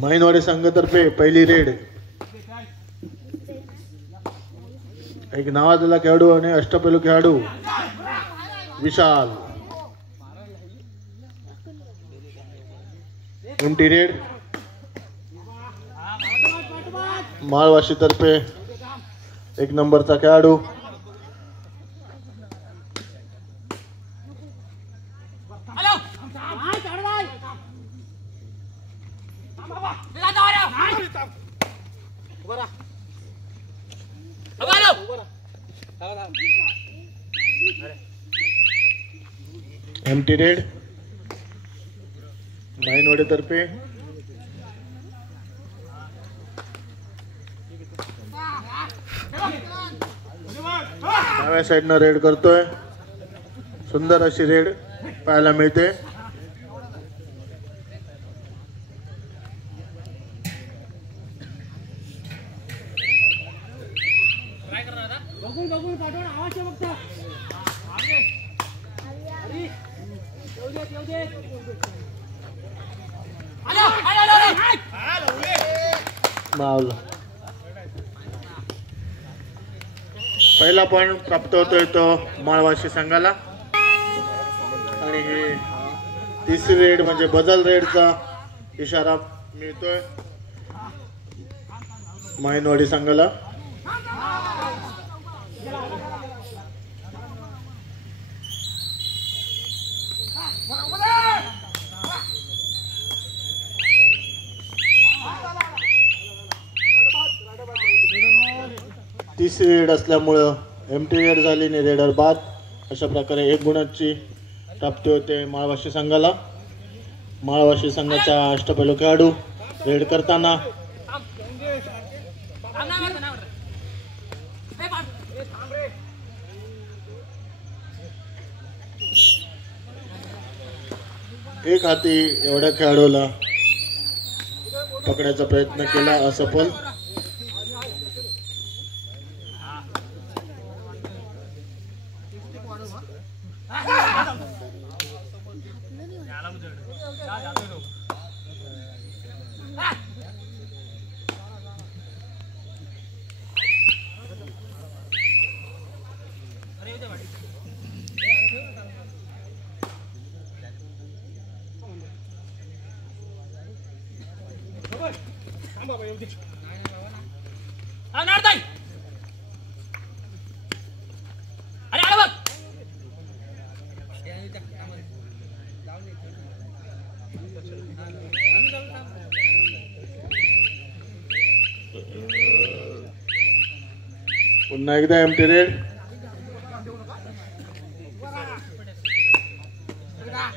माईनवाडी संघातर्फे पहिली रेड. एक नावाजलेला खेळाडू आणि अष्टपैलू खेळाडू विशाल. MT red. माळवाशी तर्फे एक नंबरचा खेळाडू एमटी रेड. माईनवाडी तर्फे डाव्या साईडनं रेड करतोय. सुंदर अशी रेड पाहायला मिळते. पहिला पॉइंट प्राप्त होतोय तो माळवाशी संघाला. आणि हे तिसरी रेड म्हणजे बदल रेडचा इशारा मिळतोय माईनवाडी संघाला. तिसरी रेड असल्यामुळं एमटी रेड झाली आणि रेडर बाद. अशा प्रकारे 1 गुणाची प्राप्ती होते माळवाशी संघाला. माळवाशी संघाचा अष्टपैलू खेळाडू रेड करताना एक हाती एवढ्या खेळाडूला पकडायचा प्रयत्न केला, असफल. पुन्हा एकदा एमटी रेड.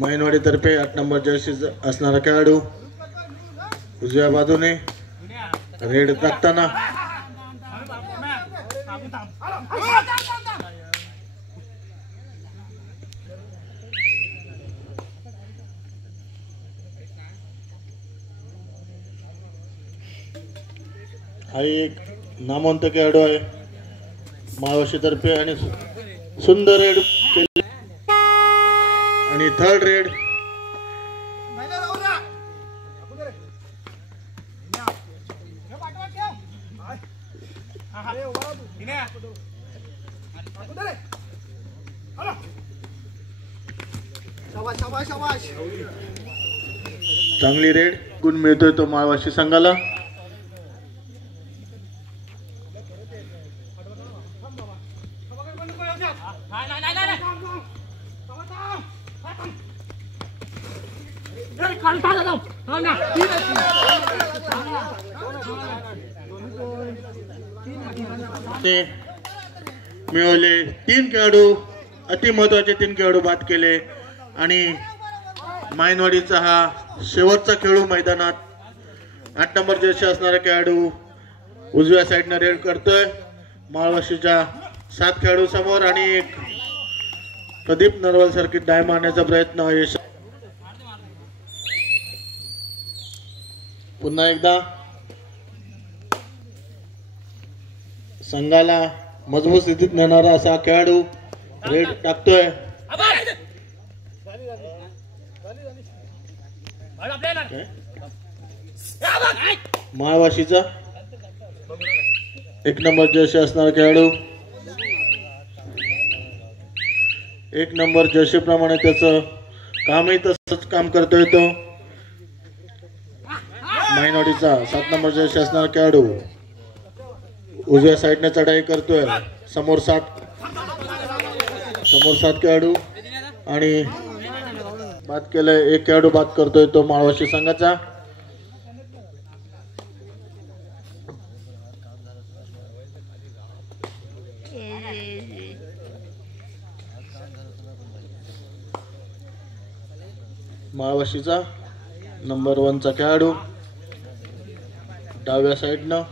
माईनवाडी तर्फे 8 नंबर जर्सी असणारा खेळाडू उजव्या बाजूने रेड टाकताना हा एक नामवंत खेळाडू आहे माळवाशी तर्फे आणि सुंदर रेड केली. आणि थर्ड रेड चांगली रेड. गुण मिळतोय तो माळवाशी संघाला. मिळवले 3 खेळाडू, अति महत्वाचे 3 खेळाडू बाद केले. आणि माईनवाडीचा हा शेवटचा खेळाडू मैदानात 8 नंबर जर्सी असणारा खेळाडू उजव्या साईडनं रेड करतोय. माळवाशीच्या 7 खेळाडू समोर आणि एक प्रदीप नरवल सारखी डाय मारण्याचा प्रयत्न यश. पुन्हा एकदा संघाला मजबूत स्थितीत नेणारा असा खेळाडू रेड टाकतोय. माळवाशीचा 1 नंबर जर्सी असणारा खेळाडू 1 नंबर जर्सी प्रमाणे त्याचं कामही तसंच काम करतोय तो मायनवाडीचा 7 नंबर जर्सी असणारा खेळाडू उजव्या साईडने चढाई करतोय समोर 7 खेळाडू आणि बाद केलंय 1 खेळाडू बाद करतोय तो माळवाशी संघाचा माळवाशीचा नंबर 1 चा खेळाडू डाव्या साईडनं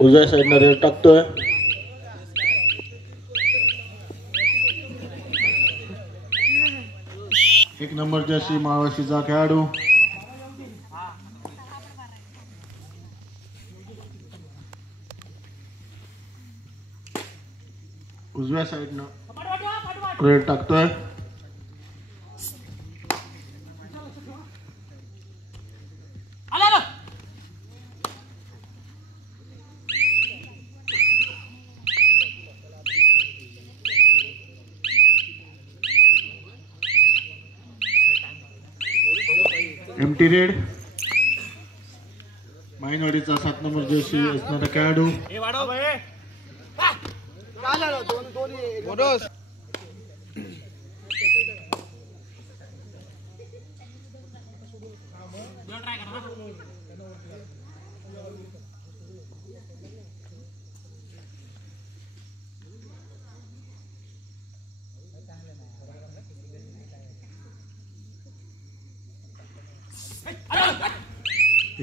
उजव्या साईडनं रेड टाकतोय एक नंबर जर्सी माळवाशीचा खेळाडू उजव्या साईडनं रेड टाकतोय एमटी रेड मायनवाडीचा 7 नंबर जर्सी असणारा खेळाडू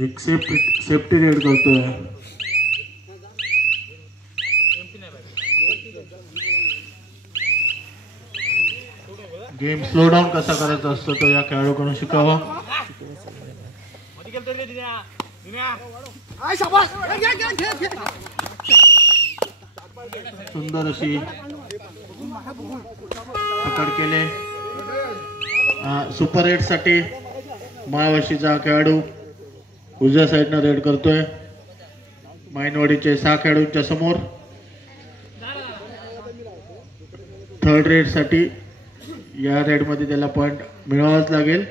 एक सेफ्टी रेड करतोय गेम स्लो डाऊन कसा करायचा असतो तो या खेळाडूकडून शिकावा सुंदर अशी पकड केले सुपर 8 साठी माळवाशीचा खेळाडू उजव्या साईडनं रेड करतोय मायनवाडीचे 6 खेळाडूंच्या समोर थर्ड रेड साठी या रेड मध्ये त्याला पॉइंट मिळवावाच लागेल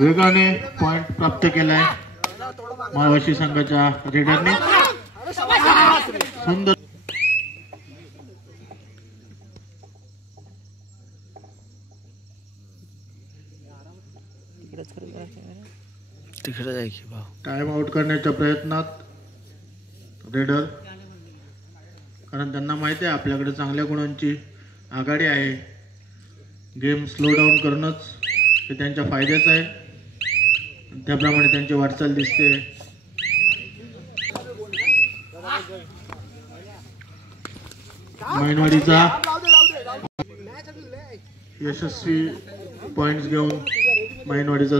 वेगाने पॉइंट प्राप्त केलाय माळवाशी संघाच्या रेडरने सुंदर टाइम आउट करण्याच्या प्रयत्नात रेडर कारण त्यांना माहिती आहे आपल्याकडे चांगल्या गुणांची आघाडी आहे गेम स्लो डाऊन करणंच हे त्यांच्या फायद्याचं आहे त्याप्रमाणे त्यांची वाटचाल दिसते मायनवाडीचा यशस्वी पॉइंट्स घेऊन मायनवाडीचा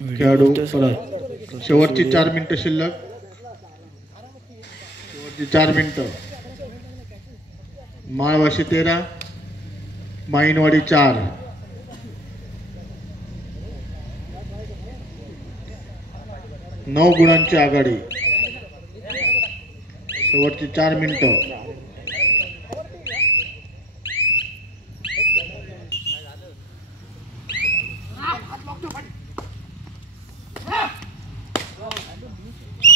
खेळाडू परत शेवटची 4 मिनिटं शिल्लक शेवटची 4 मिनिटं माळवाशी 13 मायनवाडी 4 9 गुणांची आघाडी शेवटची 4 मिनिटं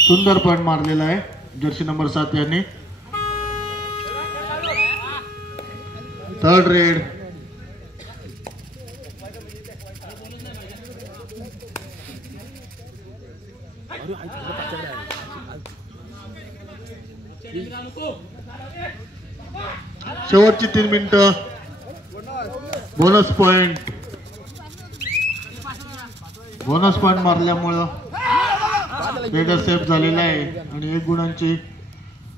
सुंदर पॉइंट मारलेला आहे जर्सी नंबर 7 यांनी थर्ड रेड शेवटची 3 मिनिटं बोनस पॉइंट मारल्यामुळं रेडर सेफ झालेला आहे आणि 1 गुणांची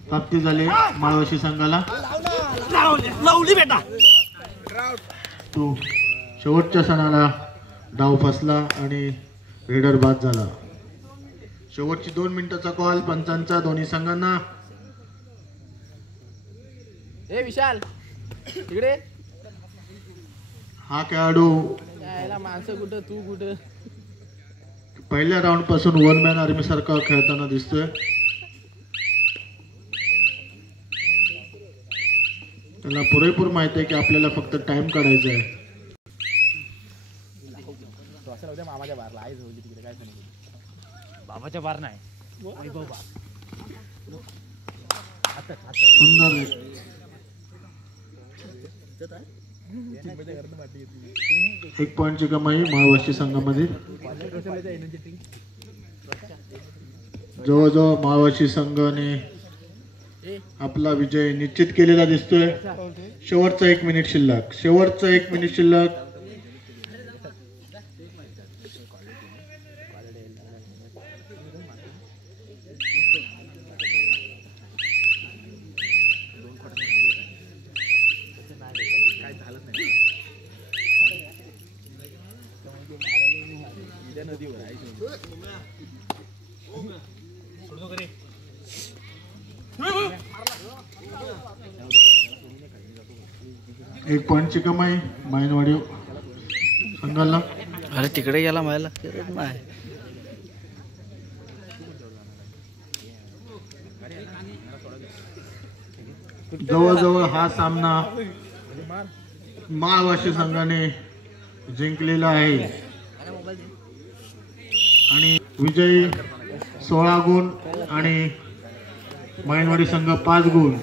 प्राप्ती झाली माळवाशी संघाला तो शेवटच्या सणाला डाव फसला आणि रेडर बाद झाला। शेवटची 2 मिनिटाचा कॉल पंचांचा दोन्ही संघांना. ए विशाल तिकडे. हा खेळाडू यायला माणसं कुठं तू कुठं. पहिल्या राऊंड पासून वन मॅन आर्मी सारखा खेळताना दिसतोय. त्याला पुरेपूर माहिती आहे की आपल्याला फक्त टाइम काढायचा आहे. मामाच्या बारला आई झोपली तिकडे. काय सांगितलं बाबाच्या बार नाही वैभव बार. सुंदर एक पॉइंटची कमाई महावाशी संघामध्ये. जवळजवळ महावाशी संघाने आपला विजय निश्चित केलेला दिसतोय. शेवटचा 1 मिनिट शिल्लक. शेवटचा 1 मिनिट शिल्लक. एक पॉइंटची कमाई मायनवाडी संघाला. अरे तिकडे गेला मला नाही. जवळजवळ हा सामना महावाशी संघाने जिंकलेला आहे आणि विजयी 16 गुण आणि मायनवाडी संघ 5 गुण.